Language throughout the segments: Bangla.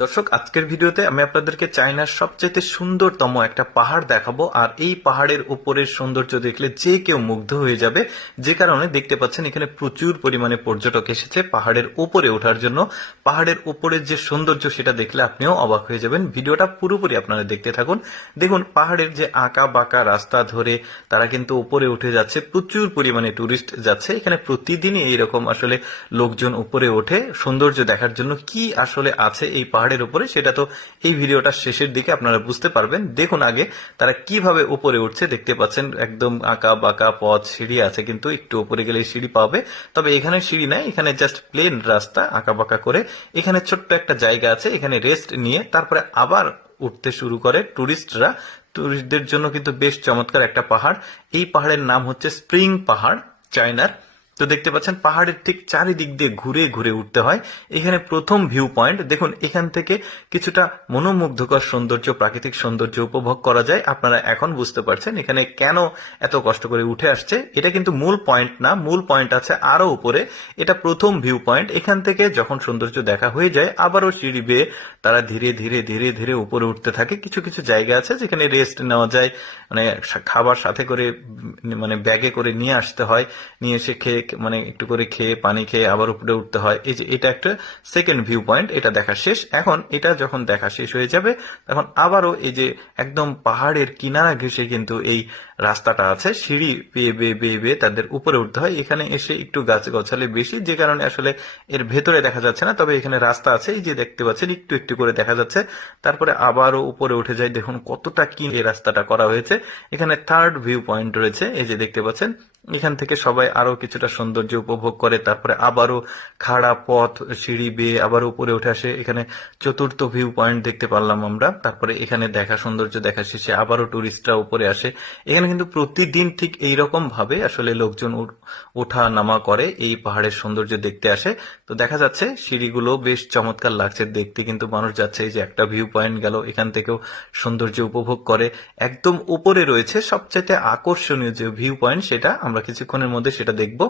দর্শক, আজকের ভিডিওতে আমি আপনাদেরকে চায়নার সবচেয়ে সুন্দরতম একটা পাহাড় দেখাবো। আর এই পাহাড়ের উপরের সৌন্দর্য দেখলে যে কেউ মুগ্ধ হয়ে যাবে। যে কারণে দেখতে পাচ্ছেন এখানে প্রচুর পরিমাণে পর্যটক এসেছে পাহাড়ের উপরে ওঠার জন্য। পাহাড়ের উপরের যে সৌন্দর্য সেটা দেখলে আপনিও অবাক হয়ে যাবেন। ভিডিওটা পুরোপুরি আপনারা দেখতে থাকুন। দেখুন, পাহাড়ের যে আঁকা বাঁকা রাস্তা ধরে তারা কিন্তু উপরে উঠে যাচ্ছে। প্রচুর পরিমাণে টুরিস্ট যাচ্ছে এখানে। প্রতিদিনই এইরকম আসলে লোকজন উপরে ওঠে সৌন্দর্য দেখার জন্য। কি আসলে আছে এই পাহাড়ের উপরে সেটা তো এই ভিডিওটা শেষের দিকে আপনারা বুঝতে পারবেন। দেখুন আগে তারা কিভাবে উপরে উঠছে। দেখতে পাচ্ছেন একদম আঁকা বাঁকা পথ, সিঁড়ি আছে কিন্তু একটু উপরে গেলে সিঁড়ি পাবে। তবে এখানে সিঁড়ি নাই, এখানে জাস্ট প্লেন রাস্তা আঁকা বাঁকা করে। এখানে ছোট্ট একটা জায়গা আছে, এখানে রেস্ট নিয়ে তারপরে আবার উঠতে শুরু করে টুরিস্টরা। টুরিস্টদের জন্য কিন্তু বেশ চমৎকার একটা পাহাড়। এই পাহাড়ের নাম হচ্ছে স্প্রিং পাহাড়, চায়নার। তো দেখতে পাচ্ছেন পাহাড়ের ঠিক চারিদিক দিয়ে ঘুরে ঘুরে উঠতে হয়। এখানে প্রথম ভিউ পয়েন্ট দেখুন, এখান থেকে কিছুটা মনোমুগ্ধকর সৌন্দর্য, প্রাকৃতিক সৌন্দর্য উপভোগ করা যায়। আপনারা এখন বুঝতে পারছেন এখানে কেন এত কষ্ট করে উঠে আসছে। এটা কিন্তু মূল পয়েন্ট না, মূল পয়েন্ট আছে আরো উপরে। এটা প্রথম ভিউ পয়েন্ট। এখান থেকে যখন সৌন্দর্য দেখা হয়ে যায় আবারও সিঁড়ি বেয়ে তারা ধীরে ধীরে ধীরে ধীরে উপরে উঠতে থাকে। কিছু কিছু জায়গা আছে যেখানে রেস্ট নেওয়া যায়, মানে খাবার সাথে করে মানে ব্যাগে করে নিয়ে আসতে হয়। নিয়ে এসে খেয়ে মানে একটু করে খেয়ে পানি খেয়ে আবার উপরে উঠতে হয়। এই যে এটা একটা সেকেন্ড ভিউ পয়েন্ট, এটা দেখা শেষ। এখন এটা যখন দেখা শেষ হয়ে যাবে তখন আবারও এই যে একদম পাহাড়ের কিনারা ঘেঁষে কিন্তু এই রাস্তাটা আছে, সিঁড়ি বেয়ে বেয়ে বেয়ে বেয়ে তাদের উপরে উঠতে হয়। এখানে এসে একটু গাছ গছালে বেশি, যে কারণে আসলে এর ভেতরে দেখা যাচ্ছে না। তবে এখানে রাস্তা আছে, এই যে দেখতে পাচ্ছেন একটু একটু করে দেখা যাচ্ছে। তারপরে আবারও উপরে উঠে যায়। দেখুন কতটা কি এই রাস্তাটা করা হয়েছে। এখানে থার্ড ভিউ পয়েন্ট রয়েছে, এই যে দেখতে পাচ্ছেন। এখান থেকে সবাই আরো কিছুটা সৌন্দর্য উপভোগ করে তারপরে আবারও খাড়া পথ সিঁড়ি বেয়ে আবার উপরে উঠে আসে। এখানে চতুর্থ ভিউ পয়েন্ট দেখতে পারলাম আমরা। তারপরে এখানে দেখা সৌন্দর্য দেখা শেষে আবারও টুরিস্টরা উপরে আসে। এখানে কিন্তু প্রতিদিন ঠিক এইরকম ভাবে আসলে লোকজন ওঠা নামা করে, এই পাহাড়ের সৌন্দর্য দেখতে আসে। তো দেখা যাচ্ছে সিঁড়িগুলো বেশ চমৎকার লাগছে দেখতে, কিন্তু মানুষ যাচ্ছে। এই যে একটা ভিউ পয়েন্ট গেল, এখান থেকেও সৌন্দর্য উপভোগ করে। একদম উপরে রয়েছে সবচাইতে আকর্ষণীয় যে ভিউ পয়েন্ট, সেটা আমরা কিছুক্ষণের মধ্যে সেটা দেখব।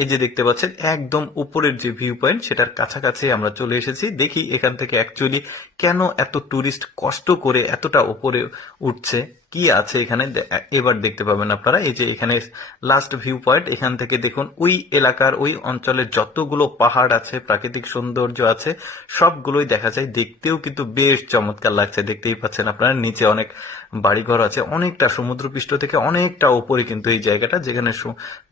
এই যে দেখতে পাচ্ছেন একদম উপরের যে ভিউ পয়েন্ট সেটার কাছাকাছি আমরা চলে এসেছি। দেখি এখান থেকে অ্যাকচুয়ালি কেন এত টুরিস্ট কষ্ট করে এতটা উপরে উঠছে, কি আছে এখানে এবার দেখতে পাবেন আপনারা। এই যে এখানে লাস্ট ভিউ পয়েন্ট, এখান থেকে দেখুন ওই এলাকার ওই অঞ্চলের যতগুলো পাহাড় আছে, প্রাকৃতিক সৌন্দর্য আছে, সবগুলোই দেখা যায়। দেখতেও কিন্তু বেশ চমৎকার লাগছে। দেখতেই পাচ্ছেন আপনারা নিচে অনেক বাড়িঘর আছে, অনেকটা সমুদ্রপৃষ্ঠ থেকে অনেকটা উপরে কিন্তু এই জায়গাটা, যেখানে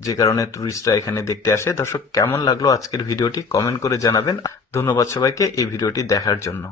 যে কারণে টুরিস্টরা এখানে দেখতে আসে। দর্শক, কেমন লাগলো আজকের ভিডিওটি কমেন্ট করে জানাবেন। ধন্যবাদ সবাইকে এই ভিডিওটি দেখার জন্য।